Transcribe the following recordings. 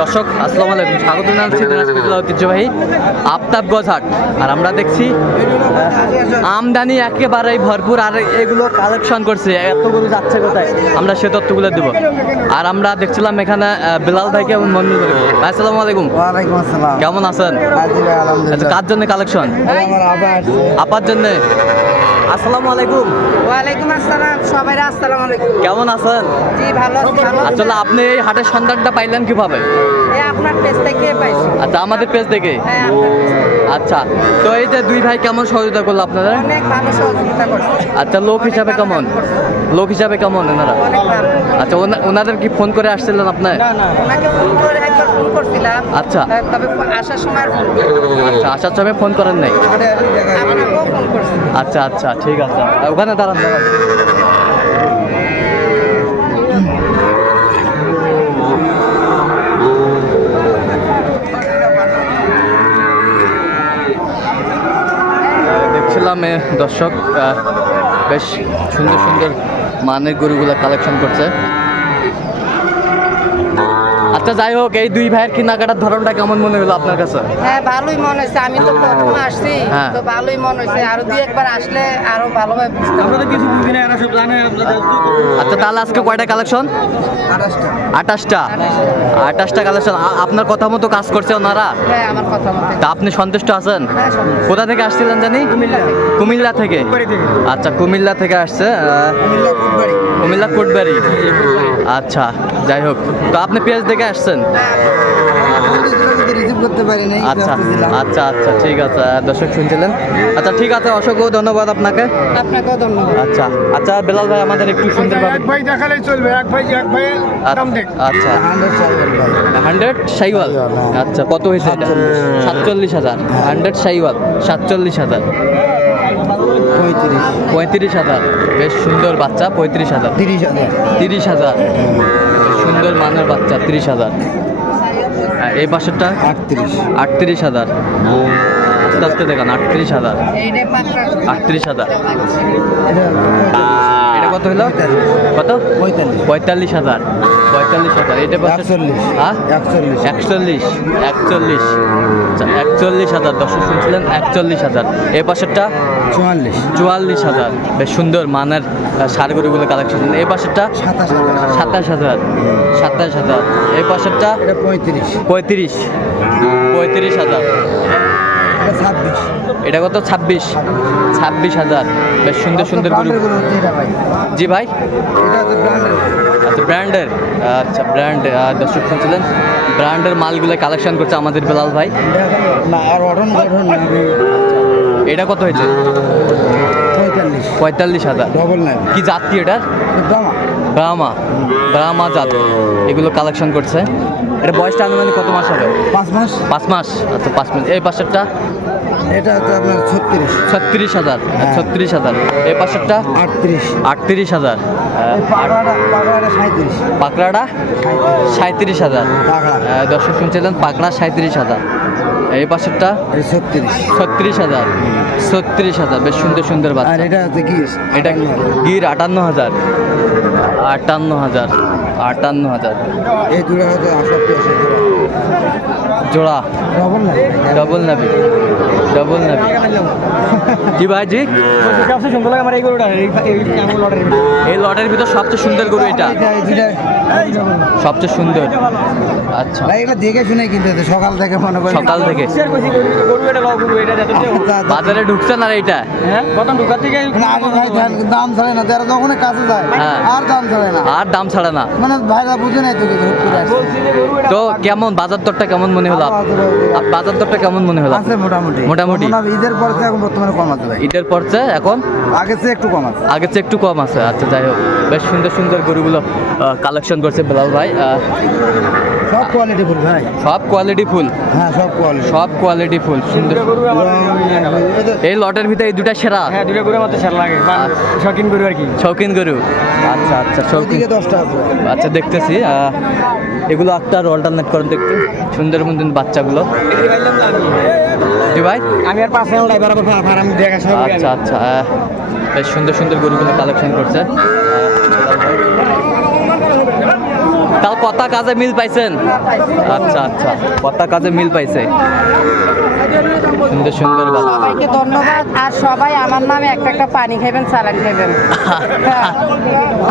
দর্শক আসসালামু আলাইকুম। স্বাগত জানাচ্ছি দিনাজপুর ঐতিহ্যবাহী আফতাবগঞ্জ হাট আর আমরা দেখছি আমদানি একেবারেই ভরপুর আর এগুলো কালেকশন করছে। এতগুলো যাচ্ছে কোথায়? আমরা সে তথ্যগুলো দেবো। আর আমরা দেখছিলাম এখানে বিলাল ভাইকে এবং মন্দির ভাই আসসালামু আলাইকুম। ওয়ালাইকুম আসসালাম। কেমন আছেন? আচ্ছা কার জন্য কালেকশন আপার জন্য। আসসালামু আলাইকুম। ওয়ালাইকুম আসসালাম। সবাই আসসালামু আলাইকুম। কেমন আছেন? জি ভালো আছি আসলে আপনি এই হাটের সন্ধানটা পাইলেন কীভাবে? আপনার পেজ থেকে পাইছি। আচ্ছা আমাদের পেজ দেখে হ্যাঁ থেকে। আচ্ছা তো এই যে দুই ভাই কেমন সহযোগিতা করল আপনাদের? অনেক ভালো সহযোগিতা করছে। আচ্ছা লোক হিসাবে কেমন? লোক হিসাবে কেমন ওনারা? আচ্ছা ওনা- ওনাদের কি ফোন করে আসছিলেন আপনার? ওনাকে ফোন করে একবার ফোন করছিলাম। আচ্ছা। তবে আসার সময় ফোন আচ্ছা আসার সময় ফোন করেন নাই? আচ্ছা আচ্ছা ঠিক আছে। ওখানে দাঁড়ান দাঁড়ান। দেখছিলাম দর্শক বেশ সুন্দর সুন্দর মানের গরুগুলো কালেকশন করছে। আচ্ছা যাই হোক এই দুই ভাইয়ের কেনাকাটার ধরনটা কেমন মনে হলো আপনার কাছে? হ্যাঁ ভালোই মনে হয়েছে। আমি তো প্রথম আসছি হ্যাঁ। তো ভালোই মনে হয়েছে। আরও দুই একবার আসলে আরও ভালোভাবে বুঝতে পারব। আচ্ছা তাহলে আজকে কয়টা কালেকশন? আঠাশটা। আঠাশটা। কালেকশন। আপনার কথা মতো কাজ করছে ওনারা? হ্যাঁ আমার কথা মতো। তা আপনি সন্তুষ্ট আছেন? হ্যাঁ, কোথা থেকে আসছিলেন জানি? কুমিল্লা থেকে। আচ্ছা কুমিল্লা থেকে আসছে কুমিল্লা কুটবাড়ি। কুমিল্লা কোটবাড়ি। আচ্ছা যাই হোক। তো আপনি পেঁয়াজ দেখে আসছেন? আচ্ছা আচ্ছা আচ্ছা ঠিক আছে দর্শক শুনছিলেন। আচ্ছা ঠিক আছে অসংখ্য ধন্যবাদ আপনাকে। আপনাকেও ধন্যবাদ। আচ্ছা আচ্ছা বেলাল ভাই আমাদের একটু সুন্দরভাবে এক ভাই দেখালেই চলবে এক ভাই এক ভাই আচ্ছা হান্ড্রেড ভাই। হান্ড্রেড সাইওয়াল? হ্যাঁ। আচ্ছা কত হয়েছে এটা? সাতচল্লিশ হাজার। হান্ড্রেড সাইওয়াল সাতচল্লিশ হাজার। পঁয়ত্রিশ। পঁয়ত্রিশ হাজার। বেশ সুন্দর বাচ্চা পঁয়ত্রিশ হাজার। তিরিশ হাজার। তিরিশ হাজার। সুন্দর মানের বাচ্চা ত্রিশ হাজার। এই পাশেরটা? আটত্রিশ। আটত্রিশ হাজার। আস্তে আস্তে দেখান আটত্রিশ হাজার। আটত্রিশ হাজার। কত হলো? কত? পঁয়তাল্লিশ। হাজার। পঁয়তাল্লিশ হাজার। এটা একচল্লিশ। হ্যাঁ? একচল্লিশ। একচল্লিশ। একচল্লিশ। আচ্ছা, একচল্লিশ হাজার। দর্শক শুনছিলেন? একচল্লিশ হাজার। এ পাশেরটা? চুয়াল্লিশ। চুয়াল্লিশ হাজার। বেশ সুন্দর মানের সার গরুগুলো কালেকশন এই পাশেরটা? সাতাশ হাজার। সাতাশ হাজার। এই পাশেরটা? পঁয়ত্রিশ। পঁয়ত্রিশ। পঁয়ত্রিশ হাজার। এটা কত? ছাব্বিশ। ছাব্বিশ হাজার। বেশ সুন্দর সুন্দর গরু। এটা ভাই। জি ভাই। এটা ব্র্যান্ডের আচ্ছা ব্র্যান্ডের আচ্ছা ব্র্যান্ড দর্শক শুনছিলেন? ব্র্যান্ডের মালগুলো কালেকশন করছে আমাদের বেলাল ভাই। না আর এটা কত হয়েছে? পঁয়তাল্লিশ। পঁয়তাল্লিশ হাজার। ডবল কি জাত কি এটার? দামা ব্রাহ্মা ব্রাহ্মা জাত। এগুলো কালেকশন করছে। এটা বয়সটা আনুমানিক কত মাস হবে? পাঁচ মাস। পাঁচ মাস? আচ্ছা পাঁচ মাস। এই পাশেরটা এটা হচ্ছে আপনার ছত্রিশ। ছত্রিশ হাজার। হ্যাঁ। ছত্রিশ হাজার। এই পাশেরটা আটত্রিশ। আটত্রিশ হাজার। পাকড়াটা সাঁত্রিশ হাজার। দর্শক শুনছিলেন পাকড়া সাঁত্রিশ হাজার। এই পাশেরটা? ছত্রিশ। ছত্রিশ হাজার। ছত্রিশ হাজার। বেশ সুন্দর সুন্দর আর বাচ্চা এটা হচ্ছে কি এটা গির আটান্ন হাজার। আটান্ন হাজার। আটান্ন হাজার। এই দুটো হচ্ছে সত্তর আশি জোড়া। ডবল নাবি। ডবল নাবি। কি ভাই জি? সবচেয়ে সুন্দর লাগে আমার এই গরুটা। এই এই এই লটের ভিতর সবচেয়ে সুন্দর গরু এটা। সবচেয়ে সুন্দর। আচ্ছা। ভাই এগুলো দেখে শুনে কিনতে সকাল থেকে মনে করি সকাল থেকে। গরু গরু এটা লও গরু এটা যাতে তা- তা- বাজারে ঢুকছে না এইটা? হ্যাঁ প্রথম ঢুকার থেকে মানে দাম ছাড়ে না তারা যখন কাছে যায় হ্যাঁ। আর দাম ছাড়ে না। আর দাম ছাড়ে না। মানে ভাইরা বুঝে নাই তো কিছু কেমন বাজার দরটা কেমন মনে হলো? বাজার দরটা কেমন মনে হলো? আছে মোটামুটি। মোটামুটি। ঈদের পর থেকে এখন বর্তমানে কম আছে ঈদের পর এখন? আগে চেয়ে একটু কম আছে। আগের চেয়ে একটু কম আছে। আচ্ছা যাই হোক। বেশ সুন্দর সুন্দর গরুগুলো কালেকশন করছে বেলাল ভাই। সব কোয়ালিটি ফুল ভাই। সব কোয়ালিটি ফুল। হ্যাঁ সব কোয়ালিটি সব কোয়ালিটি ফুল সুন্দর। এই লটের ভিতরে এই দুটা সেরা। হ্যাঁ দুটো গরু আমার তো সেরা লাগে। কারণ শৌখিন গরু আর কি। শৌখিন গরু। আচ্ছা আচ্ছা শৌখিন। দশটা আচ্ছা দেখতেছি আহ, এগুলো একটা অল্টারনেট করেন তো একটু সুন্দর সুন্দর বাচ্চাগুলো। জি ভাই আমি আর পাঁচ ড্রাইভার আবার ফার্ম দেখাশোনা আচ্ছা আচ্ছা বেশ সুন্দর সুন্দর গরুগুলো কালেকশন করছে। তাও কথা কাজে মিল পাইছেন? আচ্ছা আচ্ছা। কথা কাজে মিল পাইছে? সুন্দর সুন্দর সবাইকে ধন্যবাদ। আর সবাই আমার নামে একটা একটা পানি খাবেন স্যালাড খাবেন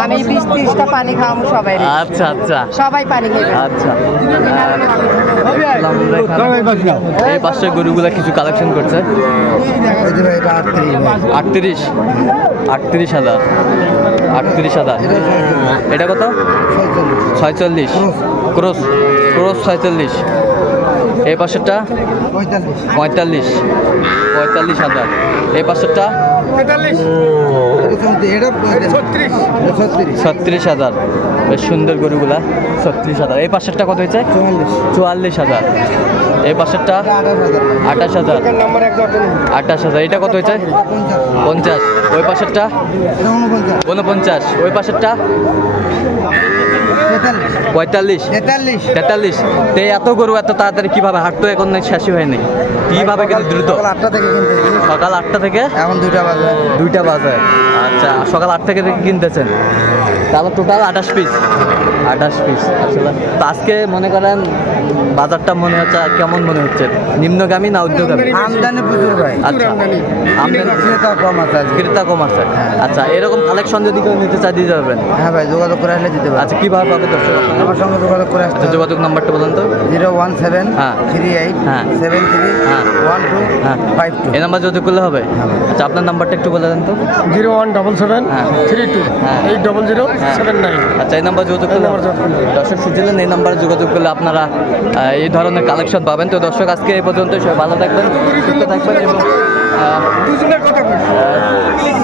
আমি বিশ ত্রিশটা পানি খাওয়াবো সবাই আচ্ছা আচ্ছা। সবাই পানি খাবেন আচ্ছা। এই পাশে গরুগুলা কিছু কালেকশন করছে। আটত্রিশ। আটত্রিশ হাজার। আটত্রিশ হাজার। এটা কত? ছয়চল্লিশ। ক্রোস ক্রোস ছয়চল্লিশ। এই পাশেরটা? পঁয়তাল্লিশ। পঁয়তাল্লিশ হাজার। এই পাশেরটা? ছত্রিশ। হাজার। বেশ সুন্দর গরুগুলা। ছত্রিশ হাজার। এই পাশেরটা কত হয়েছে? চুয়াল্লিশ হাজার। এই পাশেরটা আঠাশ হাজার। আঠাশ হাজার। এটা কত হয়েছে? পঞ্চাশ। ওই পাশেরটা? উনপঞ্চাশ। ওই পাশেরটা? পঁয়তাল্লিশ। তেতাল্লিশ। তেতাল্লিশ। তো এত গরু এত তাড়াতাড়ি কীভাবে হাঁটতো? এখন শেষই হয়নি। কীভাবে কিন্তু দ্রুত? সকাল আটটা থেকে কিনতে সকাল আটটা থেকে? এখন দুইটা বাজে। দুইটা বাজে। আচ্ছা সকাল আট থেকে থেকে কিনতেছেন? তাহলে টোটাল আঠাশ পিস আঠাশ পিস আসলে। তো আজকে মনে করেন বাজারটা মনে হচ্ছে কেমন মনে হচ্ছে? নিম্নগামী না ঊর্ধ্বগামী? আমদানি প্রচুর ভাই। আচ্ছা। আমদানি। ক্রেতা কম আছে ক্রেতা কম আছে। আচ্ছা এরকম কালেকশন যদি কেউ নিতে চাই দিতে পারবেন? হ্যাঁ ভাই যোগাযোগ করে আসলে দিতে পারব। আচ্ছা কীভাবে পাবে দর্শক আমার সঙ্গে যোগাযোগ করে আসতে আচ্ছা যোগাযোগ নাম্বারটা বলেন তো। জিরো ওয়ান সেভেন হ্যাঁ। থ্রি এইট হ্যাঁ। সেভেন থ্রি হ্যাঁ। ওয়ান টু হ্যাঁ। ফাইভ টু এই নাম্বার যোগাযোগ করলে হবে আচ্ছা আপনার নাম্বারটা একটু বলে দেন তো। জিরো ওয়ান ডবল সেভেন হ্যাঁ। থ্রি টু হ্যাঁ। Eight double zero. Seven nine. আচ্ছা এই নাম্বার যোগাযোগ করলে দর্শক শুনছিলেন এই নাম্বারে যোগাযোগ করলে আপনারা এই ধরনের কালেকশন পাবেন। তো দর্শক আজকে এই পর্যন্ত সবাই ভালো থাকবেন সুস্থ থাকবেন এবং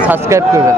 সাবস্ক্রাইব করবেন।